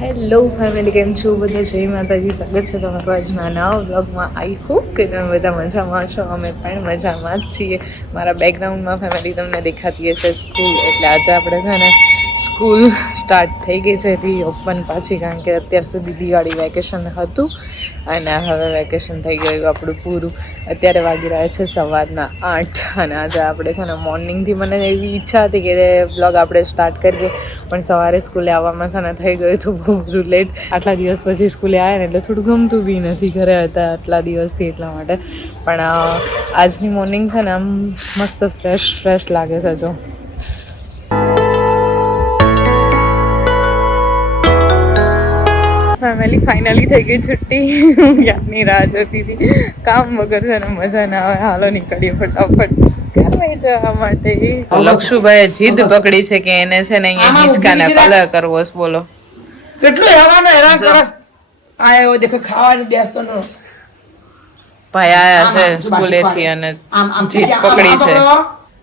Hello family કેમ છો? બધા જય માતાજી. સ્વાગત છે તમારું આજના નવા બ્લોગમાં આઈ હોપ કે તમે બધા મજામાં છો. અમે પણ મજામાં જ છીએ. મારા બેકગ્રાઉન્ડમાં ફેમિલી તમને દેખાતી હશે સ્કૂલ એટલે આજે આપણે છે ને સ્કૂલ સ્ટાર્ટ થઈ ગઈ છે રી ઓપન પાછી, કારણ કે અત્યાર સુધી દિવાળી વેકેશન હતું અને હવે વેકેશન થઈ ગયું આપણું પૂરું. અત્યારે વાગી રહ્યા છે સવારના આઠ અને આજે આપણે છે ને મોર્નિંગથી મને એવી ઈચ્છા હતી કે બ્લોગ આપણે સ્ટાર્ટ કરીએ, પણ સવારે સ્કૂલે આવવામાં છે ને થઈ ગયું હતું બહુ બધું લેટ. આટલા દિવસ પછી સ્કૂલે આવ્યા ને એટલે થોડું ગમતું બી નથી ઘરે હતા આટલા દિવસથી એટલા માટે. પણ આજની મોર્નિંગ છે ને આમ મસ્ત ફ્રેશ ફ્રેશ લાગે છે જો. ફેમિલી ફાઇનલી થઈ ગઈ છુટ્ટી. યાદની રાહ જોતી હતી. કામ વગર છે મજા ના આવે. હાલો નીકળીએ ફટાફટ. ઘરે જવા માટે? લક્ષુભાઈ જીદ પકડી છે કે એને છે ને અહીંયા હિંચકાને કલર કરવો છે બોલો. કેટલું હેરાન હેરાન કરસ આયો દેખો ખાવાની બેસતો નો ભાઈ આયા છે સ્કૂલેથી અને જીદ આમ, પકડી આમ છે.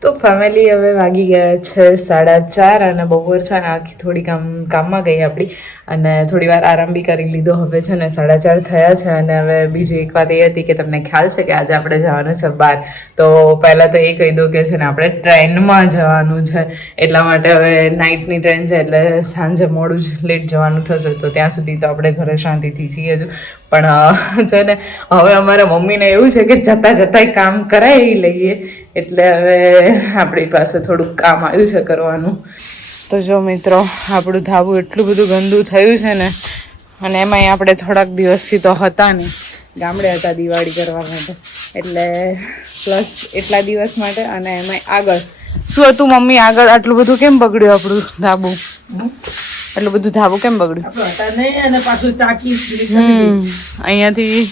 તો ફેમિલી હવે વાગી ગયા છે સાડા ચાર અને બપોર છે ને આખી થોડી કામ, કામમાં ગઈ આપણી. અને થોડી વાર આરામ બી કરી લીધો હવે છે ને સાડા ચાર થયા છે અને હવે બીજી એક વાત એ હતી કે તમને ખ્યાલ છે કે આજે આપણે જવાનું છે બહાર તો પહેલાં તો એ કહી દઉં કે છે ને આપણે ટ્રેનમાં જવાનું છે. એટલા માટે હવે નાઇટની ટ્રેન છે એટલે સાંજે મોડું જ લેટ જવાનું થશે. તો ત્યાં સુધી તો આપણે ઘરે શાંતિથી છીએ જ. પણ છે ને, હવે અમારા મમ્મીને એવું છે કે જતાં જતાં કામ કરાવી લઈએ. એટલે હવે આપણી પાસે થોડુંક કામ આવ્યું છે કરવાનું. તો જો મિત્રો, આપણું ધાબું એટલું બધું ગંદુ થયું છે ને, અને એમાંય આપણે થોડાક દિવસથી તો હતા ને ગામડે હતા દિવાળી કરવા માટે. એટલે પ્લસ એટલા દિવસ માટે અને એમાંય આગળ. શું હતું મમ્મી, આગળ આટલું બધું કેમ બગડ્યું આપણું ધાબુ? આટલું બધું ધાબુ કેમ બગડ્યું? અહીંયાથી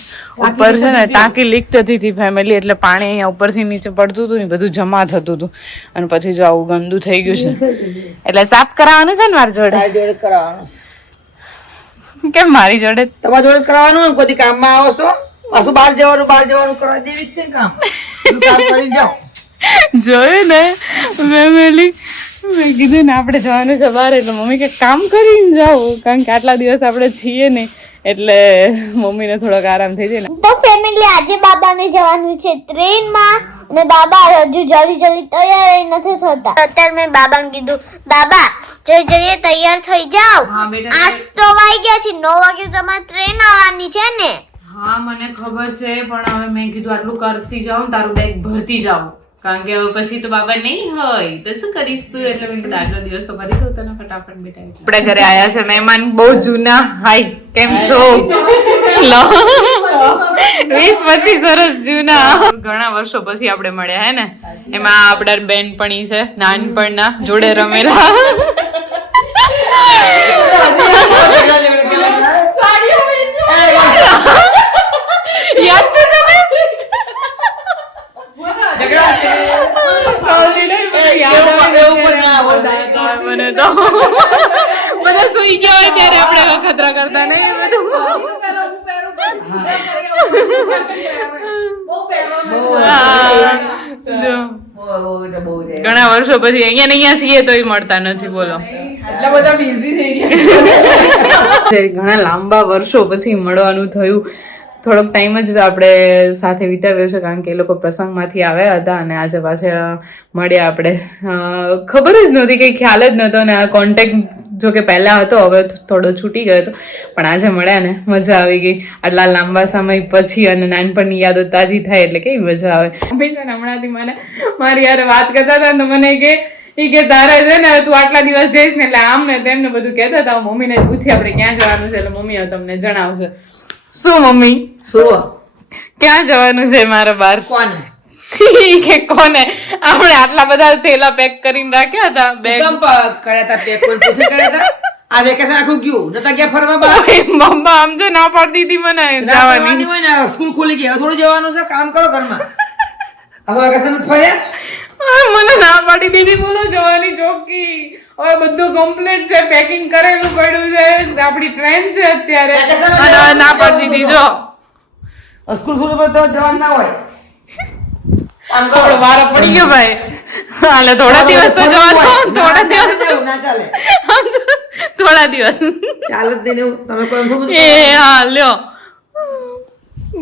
ઉપર છે ને ટાંકી લીક થતી હતી ફેમિલી એટલે પાણી અહીંયા ઉપરથી નીચે પડતું હતું ને બધું જમા થતું હતું. અને પછી જો આવું ગંદુ થઈ ગયું છે. એટલે સાફ કરાવવાનું છે ને મારી જોડે? જોડે કરાવવાનું કેમ મારી જોડે? તમારી જોડે કરાવવાનું કોઈ કામમાં આવો છો? પાછું બહાર જવાનું બહાર જવાનું કરાવી દેવી જ તે કામ. કામ કરીને જાઓ. જોયું ને ફેમિલી કીધું ને આપણે જવાનું છે બહાર એટલે મમ્મી કે કામ કરીને જાઓ. કારણ કે આટલા દિવસ આપણે છીએ નહીં એટલે મમ્મીને થોડોક આરામ થઈ જાય ને. તો ફેમિલી આજે બાબાને જવાનું છે ટ્રેનમાં અને બાબા હજુ જલ્દી જલ્દી તૈયાર નથી થતા. અત્યારે મેં બાબાને કીધું બાબા જલ્દી જઈએ તૈયાર થઈ જાઓ. આઠ તો વાગી ગયા છે નવ વાગે તમારે ટ્રેન આવવાની છે ને. હા મને ખબર છે પણ હવે મેં કીધું આટલું કરતી જાઉં તારું બેગ ભરતી જાઉં કારણ કે હવે પછી તો બાબા નહીં હોય. તો શું કરીશ તું? એટલે મેં કીધું આટલો દિવસ તો કરી દઉં તને ફટાફટ બેટા. આપણે ઘરે આયા છે મહેમાન બહુ જૂના. હાય કેમ છો? લો. વીસ પચીસ વર્ષ જૂના. ઘણા વર્ષો પછી આપણે મળ્યા હે ને? એમાં આપણા બેનપણી છે નાનપણના જોડે રમેલા. યાદ છે તને સોરી નહીં, મને તો બધા સુઈ ગયા હોય ત્યારે આપણે ખતરા કરતા નહીં બધું ઘણા વર્ષો પછી અહીંયા ને અહીંયા છીએ તોય મળતા નથી બોલો. એટલા બધા બિઝી થઈ ગયા. ઘણા લાંબા વર્ષો પછી મળવાનું થયું. થોડોક ટાઈમ જ આપણે સાથે વિતાવ્યો છે, કારણ કે એ લોકો પ્રસંગમાંથી આવ્યા હતા અને આજે પાછા મળ્યા આપણે. ખબર જ નહોતી, કંઈ ખ્યાલ જ નહોતો અને આ કોન્ટેક્ટ જો કે પહેલાં હતો, હવે થોડો છૂટી ગયો હતો, પણ આજે મળ્યા ને, મજા આવી ગઈ. આટલા લાંબા સમય પછી અને નાનપણની યાદો તાજી થાય એટલે કેવી મજા આવે. હમણાંથી મને, મારી યાર વાત કરતા હતા તો મને કે એ કે, તારે છે ને તું આટલા દિવસ જઈશ ને, એટલે આમ ને તેમને બધું કહેતા હતા મમ્મીને પૂછી, આપણે ક્યાં જવાનું છે, એટલે મમ્મી તમને જણાવશે. શું મમ્મી? શું? ક્યાં જવાનું છે મારે બાર? કોને? કે કોને? આપણે આટલા બધા થેલા પેક કરીને રાખ્યા હતા બેગ કર્યા હતા પેક કોણ પૂછે કર્યા હતા? આ વેકેશન આખું ગયું. નતા ગયા ફરવા બહાર મમ્મા આમ જો ના પાડતી હતી મને જવાની. હોય ને સ્કૂલ ખુલી ગઈ. થોડું જવાનું છે કામ કરો ઘરમાં. હવે વેકેશન ફર્યા મને ના પાડી દીધી બોલો જવાની ચોકી. હવે બધું કમ્પ્લીટ છે પેકિંગ કરેલું પડ્યું છે આપણી ટ્રેન છે અત્યારે. અને હવે ના પડતી દીધી જો. સ્કૂલ પર તો જવાનું ના હોય. આપણો વારો પડી ગયો ભાઈ. હાલે થોડા દિવસ તો જવા થોડા દિવસ. ના ચાલે. થોડા દિવસ. ચાલે જ નહીં તમે કોઈ એ હા લ્યો.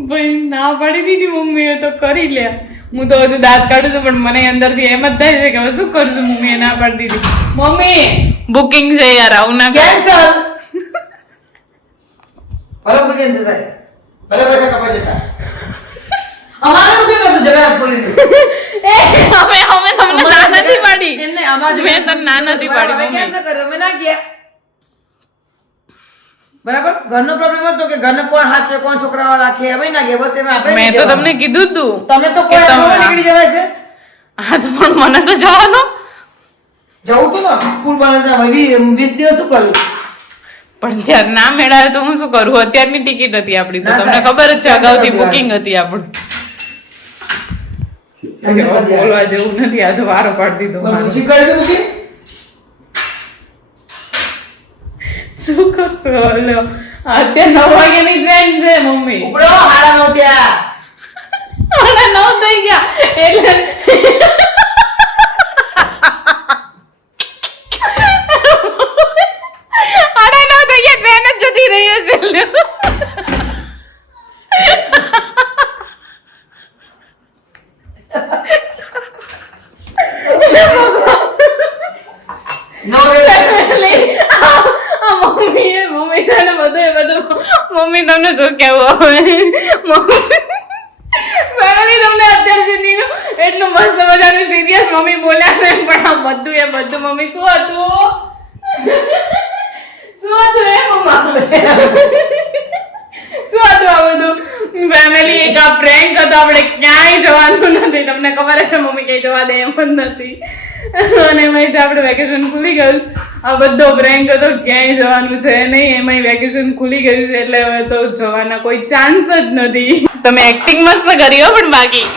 ભાઈ ના પાડી દીધી મમ્મીએ તો કરી લે. હું તો હજુ દાંત કાઢું છું પણ મને અંદરથી એમ જ થાય છે કે હવે શું કરું છું? મમ્મીએ ના પાડી દીધી. મમ્મી! બુકિંગ છે યાર આવું ના કેન્સલ પરમ બુકિંગ છે થાય ભલે પૈસા કપાઈ જતા. અમારું બુકિંગ હતું જગન્નાથપુરીનું. એ! અમે અમે તમને ના નથી પાડી. એમ નહીં, અમારે મેં તમને ના નથી પાડી મમ્મી. કેન્સલ કર્યું, અમે ના ગયા. બરાબર? ઘરનો પ્રોબ્લેમ હતો કે ઘરને કોણ હાચે કોણ છોકરાઓ રાખે અમે ના કે બસ એમાં આપણે મેં તો તમને કીધું તું તમે તો કોઈ તમે નીકળી જવાય છે? હા તો પણ મને તો જવા દો જવું તો ને સ્કૂલ બને વીસ દિવસ શું કર્યું પણ ત્યાં ના મેળાયો તો હું શું કરું? અત્યારની ટિકિટ હતી આપણી તો તમને ખબર જ છે અગાઉથી બુકિંગ હતી આપણું. બોલવા જેવું નથી આ તો વારો પાડી દીધો બોલ, મારો. પછી કરી દઉં booking? શું કરશો લો અત્યારે નવ વાગ્યાની ટ્રેન છે મમ્મી. ઉપડો, હાડા નવ ત્યાં. હાડા નવ થઈ ગયા. એટલે હાડા નવ થઈ ગયા ટ્રેન જ જતી રહી હશે લ્યો. નવ વાગે. એટલે આ આ મમ્મીએ મમ્મી છે ને બધું એ બધું મમ્મી તમને શું કેવું હવે તમને અત્યાર સુધીનું એટલું મસ્ત મજાનું સિરિયસ મમ્મી બોલ્યા ને પણ આ બધું એ બધું મમ્મી, શું હતું? શું હતું એ મમ્મા? શું હતું આ બધું? એક આ પ્રેન્ક હતો? આપણે ક્યાંય જવાનું નથી. તમને ખબર છે મમ્મી ક્યાંય જવા દે એમ જ નથી. અને એમાં આપણે વેકેશન ખુલી ગયું. આ બધો પ્રેન્ક હતો ક્યાંય જવાનું છે નહીં એમાંય વેકેશન ખુલી ગયું છે એટલે હવે તો જવાના કોઈ ચાન્સ જ નથી. તમે એક્ટિંગ મસ્ત કરી હો પણ બાકી.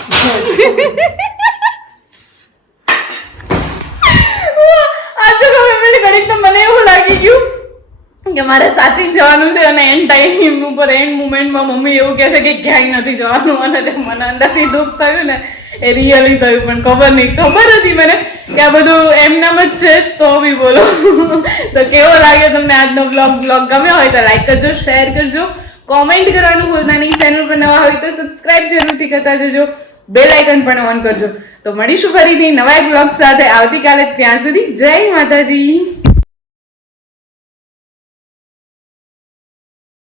આ તો તો મને એવું લાગી ગયું કે મારે સાચી જવાનું છે અને એન્ડ ટાઈમ ઉપર એન્ડ મુમેન્ટમાં મમ્મી એવું કહે છે કે ક્યાંય નથી જવાનું. અને જે મને અંદરથી દુઃખ થયું ને, એ રિયલી થયું. પણ ખબર નહીં. ખબર હતી મને કે આ બધું એમનામ જ છે, તો બી બોલો. તો કેવો લાગે તમને આજનો બ્લોગ બ્લોગ ગમ્યો હોય તો લાઈક કરજો શેર કરજો. કોમેન્ટ કરવાનું ભૂલતા નહીં. ચેનલ પર નવા હોય તો સબસ્ક્રાઇબ જરૂરથી કરતા જજો. બેલ આઇકન પણ ઓન કરજો. તો મળીશું ફરીથી નવા બ્લોગ સાથે. આવતીકાલે ત્યાં સુધી જય માતાજી.